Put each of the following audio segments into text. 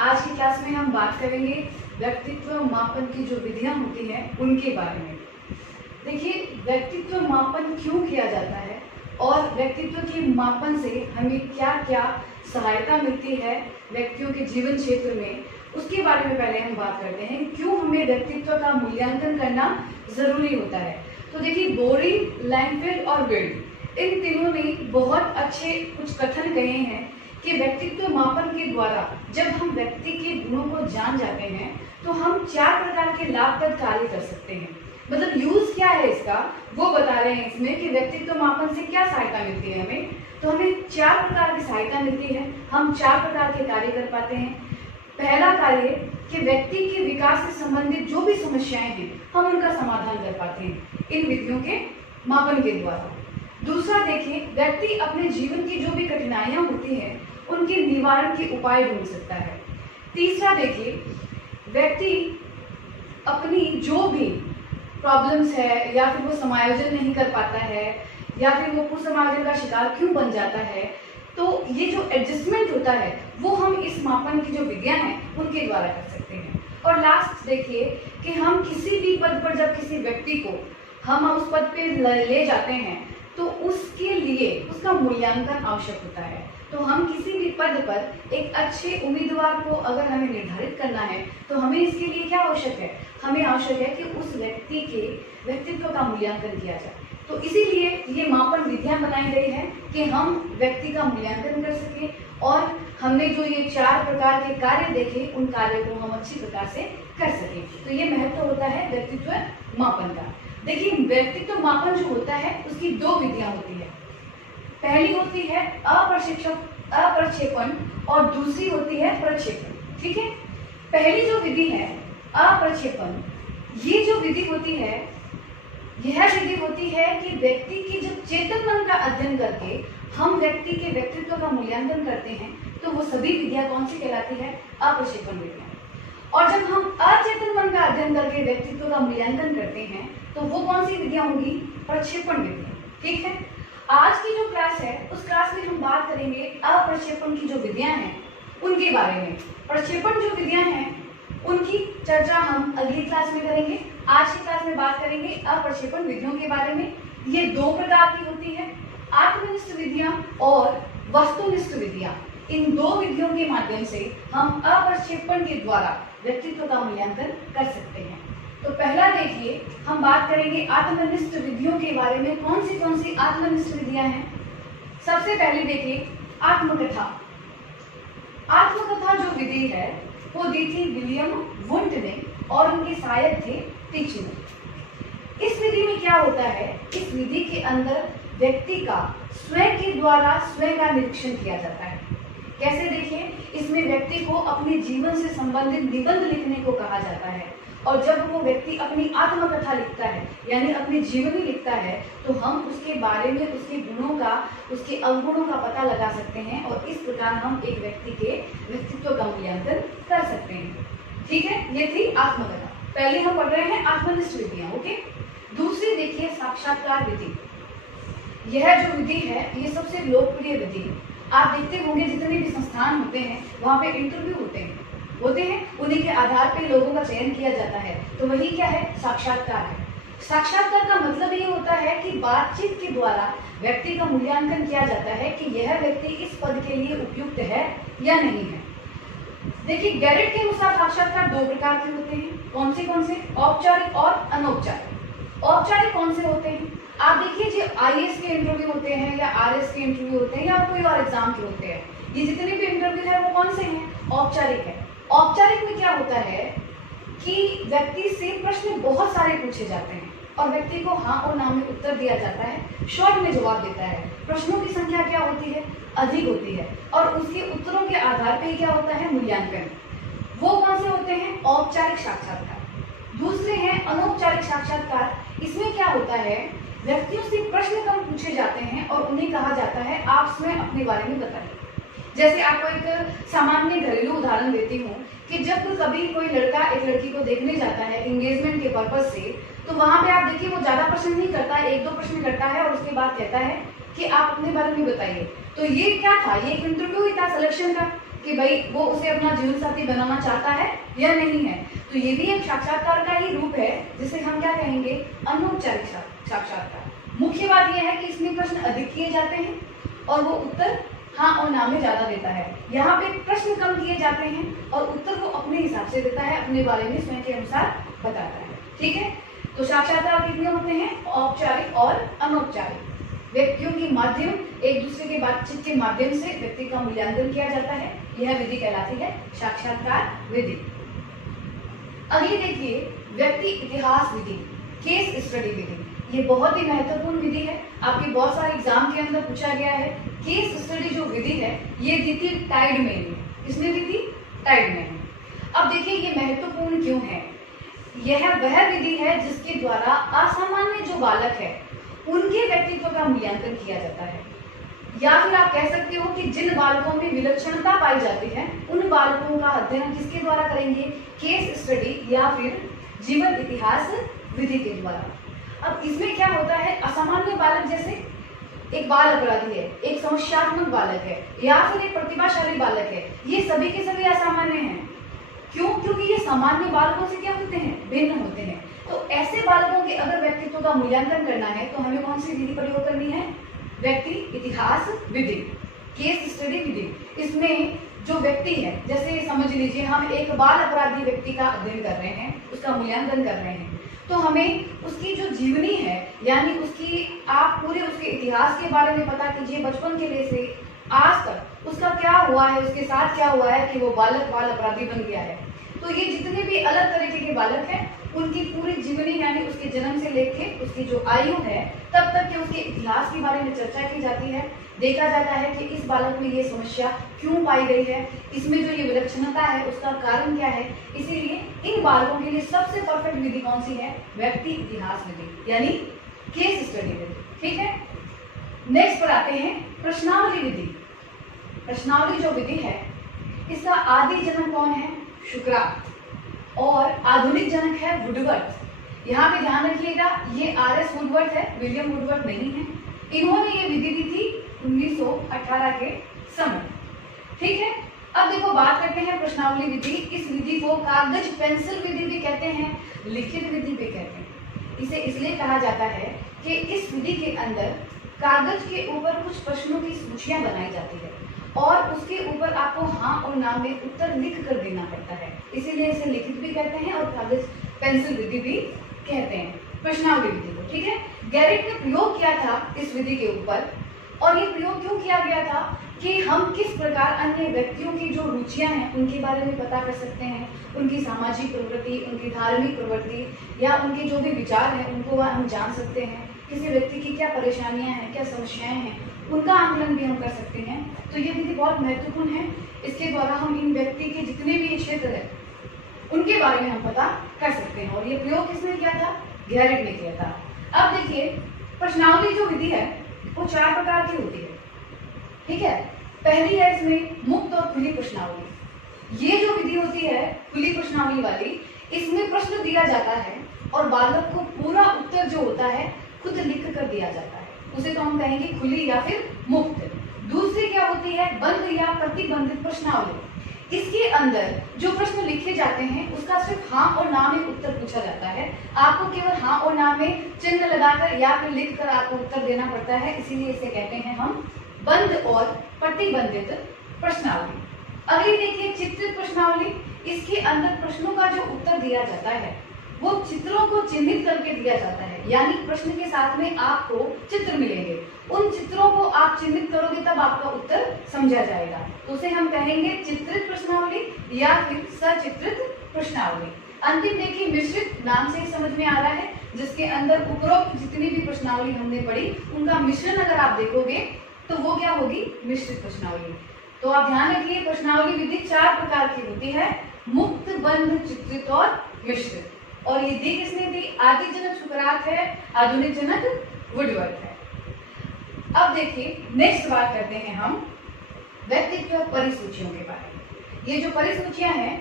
आज की क्लास में हम बात करेंगे व्यक्तित्व मापन की जो विधियां होती हैं उनके बारे में। देखिए, व्यक्तित्व मापन क्यों किया जाता है और व्यक्तित्व के मापन से हमें क्या क्या सहायता मिलती है व्यक्तियों के जीवन क्षेत्र में, उसके बारे में पहले हम बात करते हैं। क्यों हमें व्यक्तित्व का मूल्यांकन करना जरूरी होता है। तो देखिए, बोरिंग, लैंगफील्ड और विल्ड, इन तीनों ने बहुत अच्छे कुछ कथन कहे हैं कि व्यक्तित्व मापन के द्वारा जब हम व्यक्ति के गुणों को जान जाते हैं तो हम 4 प्रकार के लाभप्रद कार्य कर सकते हैं। मतलब यूज क्या है इसका, वो बता रहे हैं इसमें कि व्यक्तित्व मापन से क्या सहायता मिलती है हमें। तो हमें 4 प्रकार की सहायता मिलती है, हम 4 प्रकार के कार्य कर पाते हैं। पहला कार्य कि व्यक्ति के विकास से संबंधित जो भी समस्याएं हैं हम उनका समाधान कर पाते हैं इन विधियों के मापन के द्वारा। दूसरा देखिए, व्यक्ति अपने जीवन की जो भी कठिनाइयां होती हैं उनके निवारण के उपाय ढूंढ सकता है। तीसरा देखिए, व्यक्ति अपनी जो भी प्रॉब्लम्स है या फिर वो समायोजन नहीं कर पाता है या फिर वो कुसमायोजन का शिकार क्यों बन जाता है, तो ये जो एडजस्टमेंट होता है वो हम इस मापन की जो विधियां हैं उनके द्वारा कर सकते हैं। और लास्ट देखिए कि हम किसी भी पद पर जब किसी व्यक्ति को हम उस पद पे ले जाते हैं तो उसके लिए उसका मूल्यांकन आवश्यक होता है। तो हम किसी भी पद पर एक अच्छे उम्मीदवार को अगर हमें निर्धारित करना है तो हमें इसके लिए क्या आवश्यक है, हमें आवश्यक है कि उस व्यक्ति के व्यक्तित्व का मूल्यांकन किया जाए। तो इसीलिए ये मापन विधियां बनाई गई है कि हम व्यक्ति का मूल्यांकन कर सकें और हमने जो ये 4 प्रकार के कार्य देखे उन कार्यों को हम अच्छी प्रकार से कर सकें। तो ये महत्व होता है व्यक्तित्व मापन का। देखिए, व्यक्तित्व मापन जो होता है उसकी 2 विधियां होती है। पहली होती है अप्रक्षेपण और दूसरी होती है प्रक्षेपण। ठीक है, पहली जो विधि है अप्रक्षेपण, ये जो विधि होती है यह विधि होती है कि व्यक्ति की जब चेतन मन का अध्ययन करके हम व्यक्ति के व्यक्तित्व का मूल्यांकन करते हैं तो वो सभी विधियां कौन सी कहलाती है, अप्रक्षेपण विधियां। और जब हम अचेतन मन का अध्ययन करके व्यक्तित्व का मूल्यांकन करते हैं तो वो कौन सी विधियां होंगी, प्रक्षेपण विधियां। ठीक है, आज की जो क्लास है उस क्लास में हम बात करेंगे अप्रक्षेपण की जो विधियां हैं उनके बारे में। प्रक्षेपण जो विधियां हैं उनकी चर्चा हम अगली क्लास में करेंगे। आज की क्लास में बात करेंगे अप्रक्षेपण विधियों के बारे में। ये 2 प्रकार की होती है, आत्मनिष्ठ विधियां और वस्तुनिष्ठ विधियां। इन 2 विधियों के माध्यम से हम अप्रक्षेपण के द्वारा व्यक्तित्व का मूल्यांकन कर सकते हैं। तो पहला देखिए, हम बात करेंगे आत्मनिष्ठ विधियों के बारे में। कौन सी आत्मनिष्ठ विधियां हैं। सबसे पहले देखिए आत्मकथा। आत्मकथा जो विधि है वो दी थी विलियम वुंट ने और उनके सहायक थे टीचिंग। इस विधि में क्या होता है, इस विधि के अंदर व्यक्ति का स्वयं के द्वारा स्वयं का निरीक्षण किया जाता है। कैसे देखिए, इसमें व्यक्ति को अपने जीवन से संबंधित निबंध लिखने को कहा जाता है और जब वो व्यक्ति अपनी आत्मकथा लिखता है यानी अपनी जीवनी लिखता है तो हम उसके बारे में उसके गुणों का, उसके अवगुणों का पता लगा सकते हैं और इस प्रकार हम एक व्यक्ति के व्यक्तित्व का मूल्यांकन कर सकते हैं। ठीक है, ये थी आत्मकथा। पहले हम पढ़ रहे हैं आत्मनिष्ठ विधियां। ओके, दूसरी देखिए साक्षात्कार विधि। यह जो विधि है ये सबसे लोकप्रिय विधि है। आप देखते होंगे जितने भी संस्थान होते हैं वहाँ पे इंटरव्यू होते हैं, उन्हीं के आधार पे लोगों का चयन किया जाता है। तो वही क्या है, साक्षात्कार है। साक्षात्कार का मतलब ये होता है कि बातचीत के द्वारा व्यक्ति का मूल्यांकन किया जाता है कि यह व्यक्ति इस पद के लिए उपयुक्त है या नहीं है। देखिए, गैरेट के अनुसार साक्षात्कार 2 प्रकार के होते हैं। कौन से, औपचारिक और अनौपचारिक। औपचारिक कौन से होते हैं, आप देखिए जो IAS के इंटरव्यू होते हैं या RS के इंटरव्यू होते हैं या कोई और एग्जाम के होते हैं, ये जितने भी इंटरव्यू है वो कौन से हैं, औपचारिक है। औपचारिक में क्या होता है कि व्यक्ति से प्रश्न बहुत सारे पूछे जाते हैं और व्यक्ति को हाँ और ना में उत्तर दिया जाता है, शॉर्ट में जवाब देता है। प्रश्नों की संख्या क्या होती है, अधिक होती है और उसके उत्तरों के आधार पर क्या होता है, मूल्यांकन। वो कौन से होते हैं, औपचारिक साक्षात्कार। दूसरे हैं अनौपचारिक साक्षात्कार। इसमें क्या होता है, व्यक्तियों से प्रश्न कम पूछे जाते हैं और उन्हें कहा जाता है आप स्वयं अपने बारे में बताइए। जैसे आपको एक सामान्य घरेलू उदाहरण देती हूँ कि जब कभी कोई लड़का एक लड़की को देखने जाता है एंगेजमेंट के पर्पज से, तो वहां पे आप देखिए वो ज्यादा प्रश्न नहीं करता, 1-2 प्रश्न करता है और उसके बाद कहता है कि आप अपने बारे में बताइए। तो ये क्या था, ये एक इंटरव्यू ही था, सिलेक्शन का। कि भाई वो उसे अपना जीवन साथी बनाना चाहता है या नहीं है। तो ये भी एक साक्षात्कार का ही रूप है, जिसे हम क्या कहेंगे, अनौपचारिक साक्षात्कार। मुख्य बात यह है कि इसमें प्रश्न अधिक किए जाते हैं और वो उत्तर हाँ और ना में ज्यादा देता है। यहाँ पे प्रश्न कम किए जाते हैं और उत्तर वो अपने हिसाब से देता है, अपने बारे में स्वयं के अनुसार बताता है। ठीक है, तो साक्षात्कार कितने होते हैं, औपचारिक और अनौपचारिक। व्यक्तियों के माध्यम एक दूसरे के बातचीत के माध्यम से व्यक्ति का मूल्यांकन किया जाता है, यह विधि कहलाती है साक्षात्कार विधि। अगली देखिए व्यक्ति इतिहास विधि, केस स्टडी विधि। ये बहुत ही महत्वपूर्ण विधि है, आपके बहुत सारे एग्जाम के अंदर पूछा गया है। केस स्टडी जो विधि है ये दी थी टाइड में, किसने दी थी, टाइड में। अब देखिए ये महत्वपूर्ण क्यों है, यह वह विधि है जिसके द्वारा असामान्य जो बालक है उनके व्यक्तित्व का मूल्यांकन किया जाता है, या फिर आप कह सकते हो कि जिन बालकों में विलक्षणता पाई जाती है उन बालकों का अध्ययन किसके द्वारा करेंगे, केस स्टडी या फिर जीवन इतिहास विधि के द्वारा। अब इसमें क्या होता है, असामान्य बालक जैसे एक बाल अपराधी है, एक समस्यात्मक बालक है या फिर एक प्रतिभाशाली बालक है, ये सभी के सभी असामान्य हैं। क्यों, क्योंकि ये सामान्य बालकों से क्या होते हैं, भिन्न होते हैं। तो ऐसे बालकों के अगर व्यक्तित्व का मूल्यांकन करना है तो हमें कौन सी विधि प्रयोग करनी है, व्यक्ति इतिहास विधि, केस स्टडी विधि। इसमें जो व्यक्ति है, जैसे समझ लीजिए हम एक बाल अपराधी व्यक्ति का अध्ययन कर रहे हैं, उसका मूल्यांकन कर रहे हैं, तो हमें उसकी जो जीवनी है यानी उसकी आप पूरे उसके इतिहास के बारे में पता कीजिए, बचपन के लिए से आज तक उसका क्या हुआ है, उसके साथ क्या हुआ है कि वो बाल अपराधी बन गया है। तो ये जितने भी अलग तरीके के बालक हैं उनकी पूरी जीवनी यानी उसके जन्म से लेके उसकी जो आयु है तब तक के उसके इतिहास के बारे में चर्चा की जाती है। देखा जाता है कि इस बालक में ये समस्या क्यों पाई गई है, इसमें जो ये विलक्षणता है उसका कारण क्या है। इसीलिए इन बालकों के लिए सबसे परफेक्ट विधि कौन सी है, व्यक्ति इतिहास विधि यानी केस स्टडी विधि। ठीक है, नेक्स्ट पर आते हैं प्रश्नावली विधि। प्रश्नावली जो विधि है इसका आदि जनक कौन है, शुक्रात, और आधुनिक जनक है वुडवर्थ। यहाँ पे ध्यान रखिएगा ये आर.एस. वुडवर्थ है, विलियम वुडवर्थ नहीं है। इन्होंने ये विधि दी थी 1918 के समय। ठीक है, अब देखो बात करते हैं प्रश्नावली विधि। इस विधि को कागज पेंसिल विधि भी कहते हैं, लिखित विधि भी कहते हैं। इसे इसलिए कहा जाता है कि इस विधि के अंदर कागज के ऊपर कुछ प्रश्नों की सूचियां बनाई जाती है और उसके ऊपर आपको हाँ और ना में उत्तर लिख कर देना पड़ता है, इसीलिए इसे लिखित भी कहते हैं और कागज पेंसिल विधि भी कहते हैं प्रश्नावली विधि को। ठीक है, गैरिट ने प्रयोग किया था इस विधि के ऊपर, और ये प्रयोग क्यों किया गया था कि हम किस प्रकार अन्य व्यक्तियों की जो रुचियां हैं उनके बारे में पता कर सकते हैं, उनकी सामाजिक प्रवृत्ति, उनकी धार्मिक प्रवृत्ति या उनके जो भी विचार हैं उनको हम जान सकते हैं। किसी व्यक्ति की क्या परेशानियां हैं, क्या समस्याएं हैं, उनका आकलन भी हम कर सकते हैं। तो ये विधि बहुत महत्वपूर्ण है, इसके द्वारा हम इन व्यक्ति के जितने भी क्षेत्र है उनके बारे में हम पता कर सकते हैं। और ये प्रयोग किसने किया था, गैरिट ने किया था। अब देखिए प्रश्नावली जो विधि है वो 4 प्रकार की होती है। ठीक है, पहली है इसमें मुक्त और खुली प्रश्नावली। ये जो विधि होती है खुली प्रश्नावली वाली, इसमें प्रश्न दिया जाता है और बालक को पूरा उत्तर जो होता है खुद लिख कर दिया जाता है, उसे तो हम कहेंगे खुली या फिर मुक्त। दूसरी क्या होती है, बंद या प्रतिबंधित प्रश्नावली। इसके अंदर जो प्रश्न लिखे जाते हैं उसका सिर्फ हाँ और ना में उत्तर पूछा जाता है, आपको केवल हाँ और ना में चिन्ह लगाकर या फिर लिखकर आपको उत्तर देना पड़ता है, इसीलिए इसे कहते हैं हम बंद और प्रतिबंधित प्रश्नावली। अगली देखिए चित्रित प्रश्नावली। इसके अंदर प्रश्नों का जो उत्तर दिया जाता है वो चित्रों को चिन्हित करके दिया जाता है, यानी प्रश्न के साथ में आपको चित्र मिलेंगे, उन चित्रों को आप चिन्हित करोगे तब आपका उत्तर समझा जाएगा, तो उसे हम कहेंगे चित्रित प्रश्नावली या फिर सचित्रित प्रश्नावली। अंतिम देखिए मिश्रित, नाम से ही समझ में आ रहा है, जिसके अंदर उपरोक्त जितनी भी प्रश्नावली हमने पढ़ी उनका मिश्रण अगर आप देखोगे तो वो क्या होगी, मिश्रित प्रश्नावली। तो आप ध्यान रखिए प्रश्नावली विधि 4 प्रकार की होती है, मुक्त, बंध, चित्रित और मिश्रित। और ये दी किसने दी, आदि जनक शुक्रात है, आधुनिक जनक वुडवर्थ है। अब देखिए नेक्स्ट बात करते हैं हम व्यक्तित्व परिसूचियों के बारे में। ये जो परिसूचियां हैं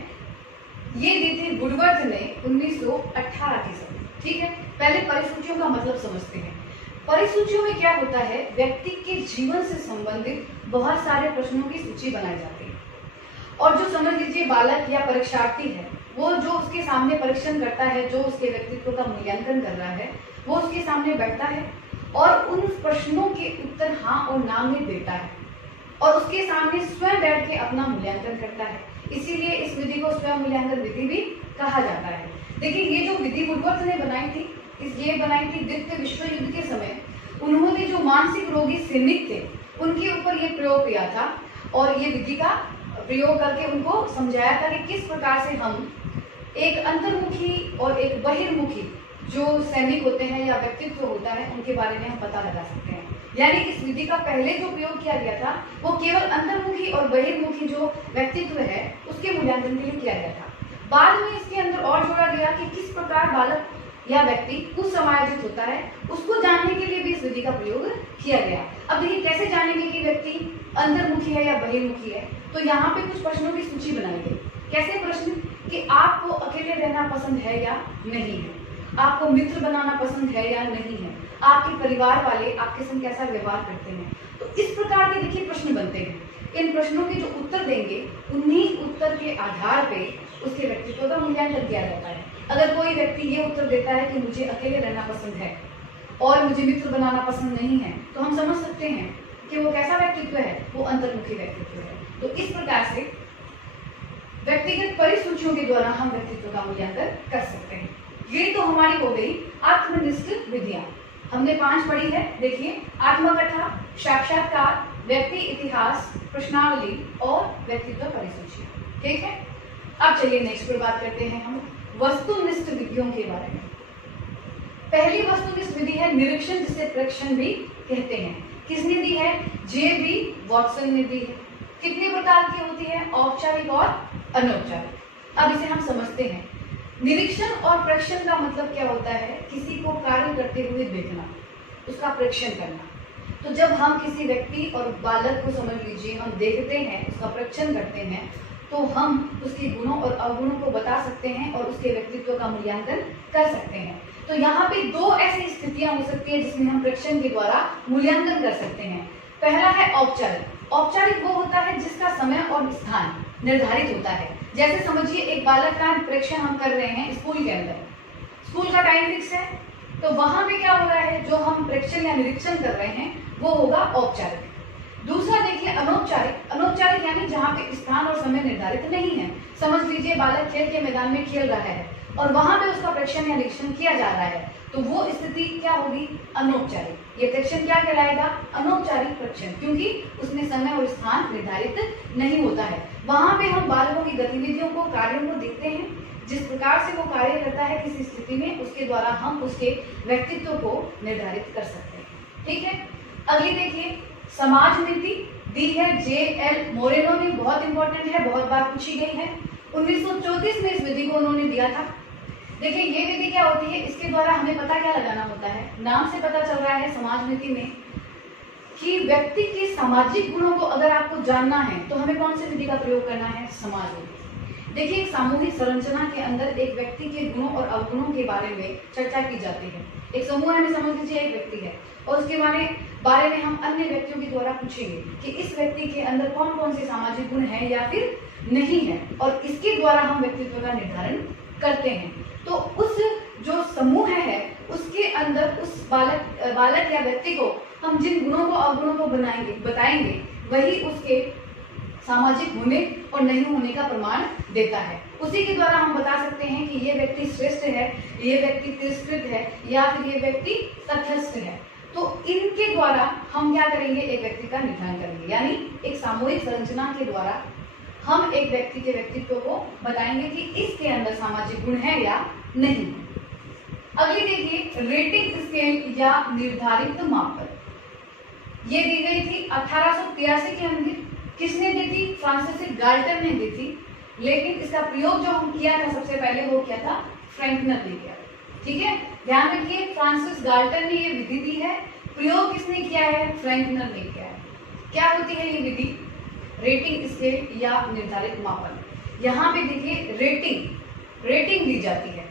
ये दी थी वुडवर्थ ने 1918 के समय। ठीक है, पहले परिसूचियों का मतलब समझते हैं। परिसूचियों में क्या होता है, व्यक्ति के जीवन से संबंधित बहुत सारे प्रश्नों की सूची बनाई जाती है। और जो समझ लीजिए बालक या परीक्षार्थी है, वो जो उसके सामने परीक्षण करता है, जो उसके व्यक्तित्व का मूल्यांकन कर रहा है, वो उसके सामने बैठता है और उन प्रश्नों के उत्तर हाँ और ना में देता है और उसके सामने स्वयं बैठ के अपना मूल्यांकन करता है। इसीलिए इस विधि को स्वयं मूल्यांकन विधि भी कहा जाता है। देखिए, ये जो विधि वुडवर्थ ने बनाई थी, ये बनाई थी द्वितीय विश्व युद्ध के समय। उन्होंने जो मानसिक रोगी सैनिक थे उनके ऊपर ये प्रयोग किया था और ये विधि का प्रयोग करके उनको समझाया था कि किस प्रकार से हम एक अंतर्मुखी और एक बहिर्मुखी जो सैनिक होते हैं या व्यक्तित्व होता है उनके बारे में हम पता लगा सकते हैं। यानी इस विधि का पहले जो प्रयोग किया गया था वो केवल अंतर्मुखी और बहिर्मुखी जो व्यक्तित्व है उसके मूल्यांकन के लिए किया गया था। बाद में इसके अंदर और जोड़ा गया कि किस प्रकार बालक या व्यक्ति कुसमायोजित होता है, उसको जानने के लिए भी इस विधि का प्रयोग किया गया। अब देखिए, कैसे जानेंगे कि व्यक्ति अंतर्मुखी है या बहिर्मुखी है, तो यहाँ पे कुछ प्रश्नों की सूची बनाई गई। कैसे प्रश्न कि आपको अकेले रहना पसंद है या नहीं है, आपको मित्र बनाना पसंद है या नहीं है, आपके परिवार वाले आपके संग कैसा व्यवहार करते हैं। तो इस प्रकार के देखिए प्रश्न बनते हैं। इन प्रश्नों के जो उत्तर देंगे उन्हीं उत्तर के आधार पे उसके व्यक्तित्व का मूल्यांकन किया जाता है। अगर कोई व्यक्ति ये उत्तर देता है कि मुझे अकेले रहना पसंद है और मुझे मित्र बनाना पसंद नहीं है, तो हम समझ सकते हैं कि वो कैसा व्यक्तित्व है, वो अंतर्मुखी व्यक्तित्व है। तो इस प्रकार से व्यक्तिगत परिसूचियों के द्वारा हम व्यक्तित्व का मूल्यांकन कर सकते हैं। ये तो हमारी हो गई आत्मनिष्ठ विधियां। हमने 5 पढ़ी है। देखिए, आत्मकथा, साक्षात्कार, व्यक्ति इतिहास, प्रश्नावली और व्यक्तित्व परिसूची। ठीक है, अब चलिए नेक्स्ट पर बात करते हैं हम वस्तुनिष्ठ विधियों के बारे में। पहली वस्तुनिष्ठ विधि है निरीक्षण, जिसे प्रेक्षण भी कहते हैं। किसने दी है? जे.बी. वॉटसन ने दी है। कितने प्रकार की होती है? औपचारिक और अनौपचारिक। अब इसे हम समझते हैं। निरीक्षण और प्रेक्षण का मतलब क्या होता है? किसी को कार्य करते हुए देखना, उसका प्रेक्षण करना। तो जब हम किसी व्यक्ति और बालक को समझ लीजिए हम देखते हैं, उसका प्रेक्षण करते हैं, तो हम उसके गुणों और अवगुणों को बता सकते हैं और उसके व्यक्तित्व का मूल्यांकन कर सकते हैं। तो यहाँ पे 2 ऐसी स्थितियां हो सकती है जिसमें हम प्रेक्षण के द्वारा मूल्यांकन कर सकते हैं। पहला है औपचारिक। औपचारिक वो होता है जिसका समय और स्थान निर्धारित होता है। जैसे समझिए एक बालक का प्रेक्षण हम कर रहे हैं स्कूल के अंदर, स्कूल का टाइम फिक्स है, तो वहां पे क्या हो रहा है, जो हम प्रेक्षण या निरीक्षण कर रहे हैं वो होगा औपचारिक। दूसरा देखिए अनौपचारिक। अनौपचारिक यानी जहाँ पे स्थान और समय निर्धारित नहीं है। समझ लीजिए बालक खेल के मैदान में खेल रहा है और वहां पे उसका प्रेक्षण या निरीक्षण किया जा रहा है, तो वो स्थिति क्या होगी? अनौपचारिक। ये प्रेक्षण क्या कहलाएगा? अनौपचारिक प्रेक्षण, क्योंकि उसमें समय और स्थान निर्धारित नहीं होता है। वहां पे हम बालकों की गतिविधियों को, कार्यों को देखते हैं, जिस प्रकार से वो कार्य करता है किसी स्थिति में, उसके द्वारा हम उसके व्यक्तित्व को निर्धारित कर सकते हैं। ठीक है, अगली देखिए समाज नीति दी है जे.एल. मोरेनो ने। बहुत इंपॉर्टेंट है, बहुत बार पूछी गई है। 1934 में इस विधि को उन्होंने दिया था। देखिए ये विधि क्या होती है, इसके द्वारा हमें पता क्या लगाना होता है, नाम से पता चल रहा है समाज नीति में कि व्यक्ति के सामाजिक गुणों को अगर आपको जानना है तो हमें कौन सी विधि का प्रयोग करना है? समाज नीति। देखिए सामूहिक संरचना के अंदर एक व्यक्ति के गुणों और अवगुणों के बारे में चर्चा की जाती है। एक समूह है, समझ लीजिए एक व्यक्ति है और उसके बारे में हम अन्य व्यक्तियों के द्वारा पूछेंगे कि इस व्यक्ति के अंदर कौन कौन से सामाजिक गुण हैं या फिर नहीं है, और इसके द्वारा हम व्यक्तित्व का निर्धारण करते हैं। तो उस जो समूह है उसके अंदर उस बालक या व्यक्ति को हम जिन गुणों को अवगुणों को बताएंगे वही उसके सामाजिक होने और नहीं होने का प्रमाण देता है। उसी के द्वारा हम बता सकते हैं कि ये व्यक्ति श्रेष्ठ है, ये व्यक्ति तिरस्कृत है या फिर ये व्यक्ति तटस्थ है। तो इनके द्वारा हम क्या करेंगे? एक व्यक्ति का निर्धारण करेंगे, यानी एक सामूहिक संरचना के द्वारा हम एक व्यक्ति के व्यक्तित्व को बताएंगे कि इसके अंदर सामाजिक गुण है या नहीं। अगली देखिए रेटिंग स्केल या निर्धारित मापदंड, ये दी गई थी 1883 के अंदर। किसने दी थी? फ्रांसिस गाल्टन ने दी थी, लेकिन इसका प्रयोग जो हम किया था सबसे पहले वो क्या था? फ्रैंकनर ने किया। ठीक है, ध्यान रखिए फ्रांसिस गाल्टन ने ये विधि दी है, प्रयोग किसने किया है? फ्रैंकनर ने किया है। क्या होती है ये विधि? रेटिंग स्केल या निर्धारित मापन। यहाँ पे देखिए रेटिंग दी जाती है।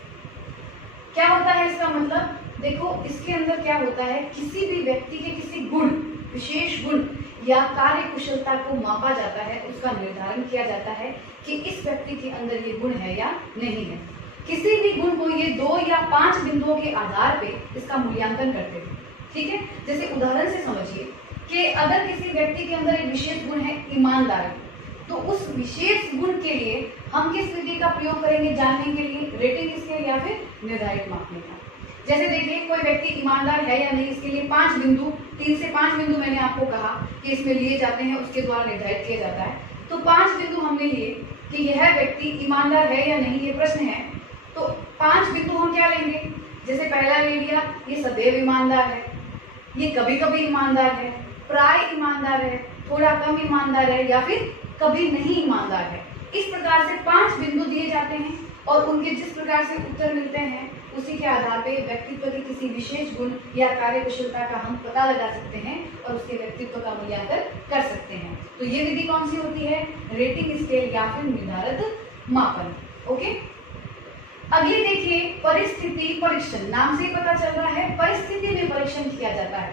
क्या होता है इसका मतलब? देखो इसके अंदर क्या होता है, किसी भी व्यक्ति के किसी गुण, विशेष गुण या कार्य कुशलता को मापा जाता है, उसका निर्धारण किया जाता है कि इस व्यक्ति के अंदर ये गुण है या नहीं है। किसी भी गुण को ये 2 या 5 बिंदुओं के आधार पे इसका मूल्यांकन करते थे। ठीक है, जैसे उदाहरण से समझिए कि अगर किसी व्यक्ति के अंदर एक विशेष गुण है ईमानदारी, तो उस विशेष गुण के लिए हम किस विधि का प्रयोग करेंगे जानने के लिए? रेटिंग स्केल या फिर निर्धारित मापने का। जैसे देखिए कोई व्यक्ति ईमानदार है या नहीं, इसके लिए 5 बिंदु, 3 से 5 बिंदु मैंने आपको कहा कि इसमें लिए जाते हैं, उसके द्वारा निर्धारित किया जाता है। तो 5 बिंदु हमने लिए कि यह व्यक्ति ईमानदार है या नहीं, ये प्रश्न है। तो 5 बिंदु हम क्या लेंगे? जैसे पहला ले लिया, ये सदैव ईमानदार है, ये कभी कभी ईमानदार है, प्राय ईमानदार है, थोड़ा कम ईमानदार है, या फिर कभी नहीं ईमानदार है। इस प्रकार से 5 बिंदु दिए जाते हैं और उनके जिस प्रकार से उत्तर मिलते हैं उसी के आधार पे व्यक्तित्व के किसी विशेष गुण या कार्य कुशलता का हम पता लगा सकते हैं और उसके व्यक्तित्व का मूल्यांकन कर सकते हैं। तो ये विधि कौन सी होती है? रेटिंग स्केल या फिर निर्धारित मापन। ओके, अगली देखिए परिस्थिति परीक्षण। नाम से ही पता चल रहा है परिस्थिति में परीक्षण किया जाता है,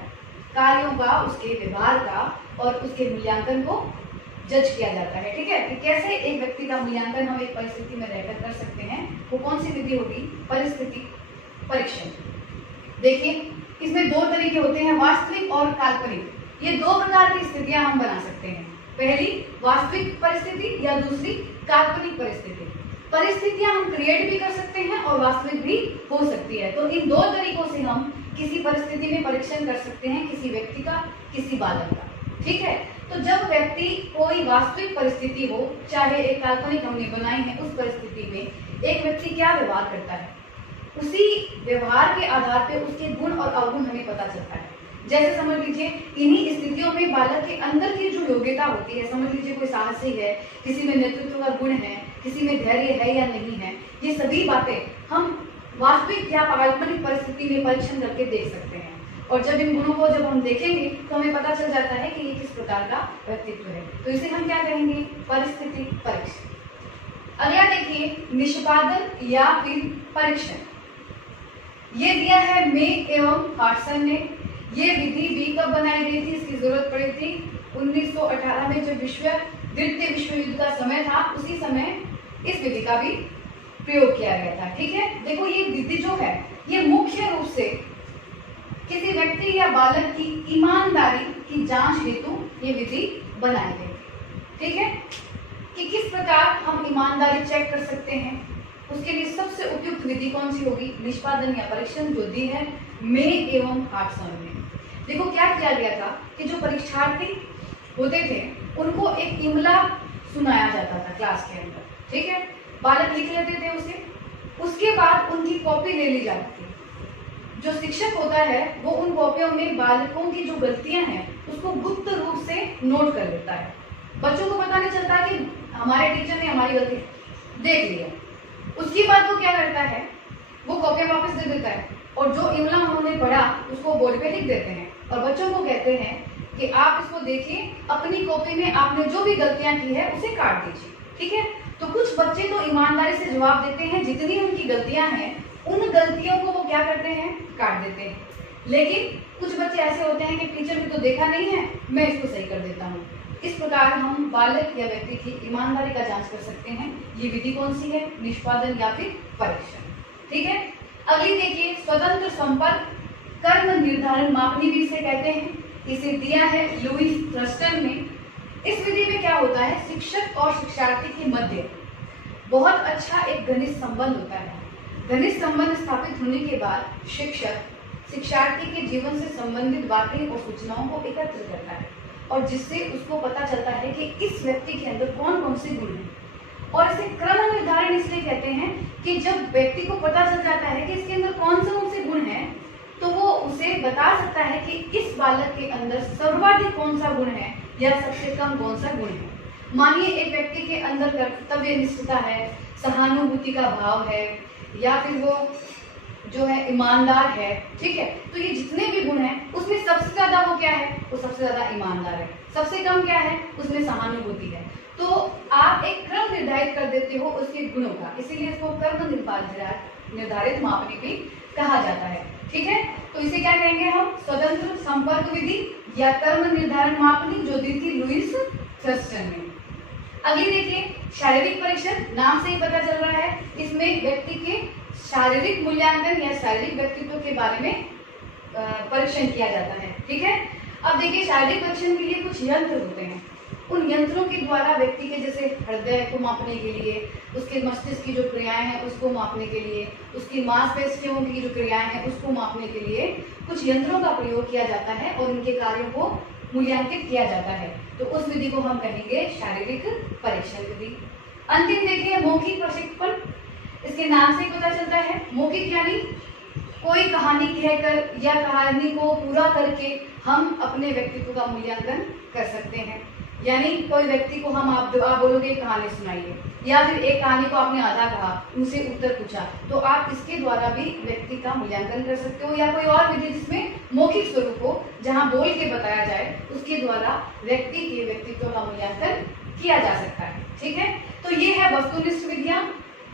कार्यों का, उसके व्यवहार का और उसके मूल्यांकन को जज किया जाता है। ठीक है, कि कैसे एक व्यक्ति का मूल्यांकन हम एक परिस्थिति में रहकर कर सकते हैं, वो कौन सी विधि होगी? परिस्थिति परीक्षण। देखिए इसमें 2 तरीके होते हैं, वास्तविक और काल्पनिक। ये 2 प्रकार की स्थितियां हम बना सकते हैं, पहली वास्तविक परिस्थिति या दूसरी काल्पनिक परिस्थिति। परिस्थितियां हम क्रिएट भी कर सकते हैं और वास्तविक भी हो सकती है। तो इन 2 तरीकों से हम किसी परिस्थिति में परीक्षण कर सकते हैं, किसी व्यक्ति का, किसी बालक का। ठीक है, तो जब व्यक्ति कोई वास्तविक परिस्थिति हो, चाहे एक काल्पनिक हमने बनाई है, उस परिस्थिति में एक व्यक्ति क्या व्यवहार करता है, उसी व्यवहार के आधार पर उसके गुण और अवगुण हमें पता चलता है। जैसे समझ लीजिए इन्हीं स्थितियों में बालक के अंदर की जो योग्यता होती है, समझ लीजिए कोई साहसी है, किसी में नेतृत्व का गुण है, किसी में धैर्य है या नहीं है, ये सभी बातें हम वास्तविक या काल्पनिक परिस्थिति में परीक्षण करके देख सकते हैं। और जब इन गुणों को जब हम देखेंगे तो हमें पता चल जाता है कि ये किस प्रकार का व्यक्तित्व है। तो इसे हम क्या कहेंगे? परिस्थिति परीक्षण। अगला देखिए निष्पादन या फिर परीक्षण। ये दिया है मे एवं हार्टसन ने। ये विधि भी कब बनाई गई थी, इसकी जरूरत पड़ी थी 1918 में, जब द्वितीय विश्व युद्ध का समय था, उसी समय इस विधि का भी प्रयोग किया गया था। ठीक है, देखो ये विधि जो है ये मुख्य रूप से किसी व्यक्ति या बालक की ईमानदारी की जांच हेतु ये विधि बनाई गई। ठीक है, कि किस प्रकार हम ईमानदारी चेक कर सकते हैं, उसके लिए सबसे उपयुक्त विधि कौन सी होगी? निष्पादन या परीक्षण, जो दी है मे एवं हार्टसन ने। देखो क्या किया गया था कि जो परीक्षार्थी होते थे उनको एक इमला सुनाया जाता था क्लास के अंदर। ठीक है, बालक लिख लेते थे उसे, उसके बाद उनकी कॉपी ले ली जाती थी। जो शिक्षक होता है वो उन कॉपियों में बालकों की जो गलतियां हैं उसको गुप्त रूप से नोट कर लेता है। बच्चों को पता नहीं चलता कि हमारे टीचर ने हमारी गलती देख लिया। उसके बाद वो क्या करता है, वो कॉपियां वापस दे देता है और जो इमला उन्होंने पढ़ा उसको बोर्ड पे लिख देते हैं और बच्चों को कहते हैं कि आप इसको देखिए, अपनी कॉपी में आपने जो भी गलतियां की है उसे काट दीजिए। ठीक है, तो कुछ बच्चे तो ईमानदारी से जवाब देते हैं, जितनी उनकी गलतियां हैं उन गलतियों को वो क्या करते हैं, काट देते हैं। लेकिन कुछ बच्चे ऐसे होते हैं कि टीचर ने तो देखा नहीं है, मैं इसको सही कर देता हूँ। इस प्रकार हम बालक या व्यक्ति की ईमानदारी का जांच कर सकते हैं। ये विधि कौन सी है? निष्पादन या फिर परीक्षण। ठीक है, अगली देखिए स्वतंत्र संपर्क कर्म निर्धारण मापनी भी इसे कहते हैं। इसे दिया है लुईस थ्रस्टन ने। इस विधि में क्या होता है, शिक्षक और शिक्षार्थी के मध्य बहुत अच्छा एक घनिष्ठ संबंध होता है। घनिष्ठ संबंध स्थापित होने के बाद शिक्षक शिक्षार्थी के जीवन से संबंधित बातें और सूचनाओं को एकत्र करता है और जिससे उसको पता चलता है कि इस व्यक्ति के अंदर कौन कौन से गुण हैं। और इसे क्रम निर्धारण इसलिए कहते हैं कि जब व्यक्ति को पता चल जाता है कि इसके अंदर कौन से गुण हैं, तो वो उसे बता सकता है कि इस बालक के अंदर सर्वाधिक कौन सा गुण है या सबसे कम कौन सा गुण है। मानिए एक व्यक्ति के अंदर कर्तव्य निष्ठता है, सहानुभूति का भाव है, या फिर वो जो है ईमानदार है। ठीक है, तो ये जितने भी गुण हैं उसमें सबसे ज्यादा वो क्या है, वो सबसे ज्यादा ईमानदार है। सबसे कम क्या है, उसमें सहानुभूति है। तो आप एक क्रम निर्धारित कर देते हो उसके गुणों का, इसीलिए इसको कर्म निर्धारित मापनी भी कहा जाता है। ठीक है, तो इसे क्या कहेंगे हम? स्वतंत्र संपर्क विधि या कर्म निर्धारण मापनी, जो दी थी लुईस थर्स्टन ने। अगली देखिए, शारीरिक परीक्षण। नाम से ही पता चल रहा है, इसमें व्यक्ति के शारीरिक मूल्यांकन या शारीरिक व्यक्तित्व के बारे में परीक्षण किया जाता है। ठीक है, अब देखिए शारीरिक परीक्षण के लिए कुछ यंत्र होते हैं, उन यंत्रों के द्वारा व्यक्ति के जैसे हृदय को मापने के लिए, उसके मस्तिष्क की जो क्रियाएं हैं उसको मापने के लिए, उसकी मांसपेशियों की जो क्रियाएं हैं उसको मापने के लिए कुछ यंत्रों का प्रयोग किया जाता है और उनके कार्यों को मूल्यांकित किया जाता है। तो उस विधि को हम कहेंगे शारीरिक परीक्षण विधि। अंतिम देखिए मौखिक प्रशिक्षण। इसके नाम से ही पता चलता है, मौखिक यानी कोई कहानी कहकर या कहानी को पूरा करके हम अपने व्यक्तित्व का मूल्यांकन कर सकते हैं। यानी कोई व्यक्ति को हम आप बोलोगे कहानी सुनाइए, या फिर एक कहानी को आपने आधा कहा, उनसे उत्तर पूछा, तो आप इसके द्वारा भी व्यक्ति का मूल्यांकन कर सकते हो। या कोई और विधि जिसमें मौखिक स्वरूप हो, जहां बोल के बताया जाए, उसके द्वारा व्यक्ति के व्यक्तित्व का मूल्यांकन किया जा सकता है। ठीक है, तो ये है वस्तुनिष्ठ विधियां।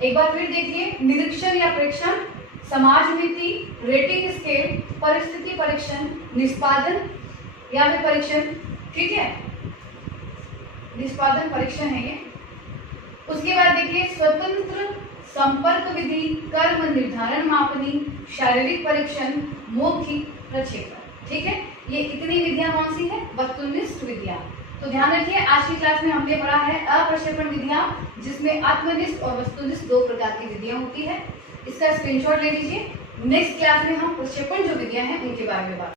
एक बार फिर देखिए, निरीक्षण या प्रेक्षण, समाजमिति, रेटिंग स्केल, परिस्थिति परीक्षण, निष्पादन या फिर परीक्षण। ठीक है, निष्पादन परीक्षण है ये। उसके बाद देखिए स्वतंत्र संपर्क विधि, कर्म निर्धारण मापनी, शारीरिक परीक्षण, मौखिक प्रक्षेपण। ठीक है, ये इतनी विधियां कौन सी है? वस्तुनिष्ठ विधियां। तो ध्यान रखिए, आज की क्लास में हमने पढ़ा है अप्रक्षेपण विधियां, जिसमें आत्मनिष्ठ और वस्तुनिष्ठ दो प्रकार की विधियां होती है। इसका स्क्रीनशॉट ले लीजिए। नेक्स्ट क्लास में हम प्रक्षेपण जो विधियां हैं उनके बारे में बात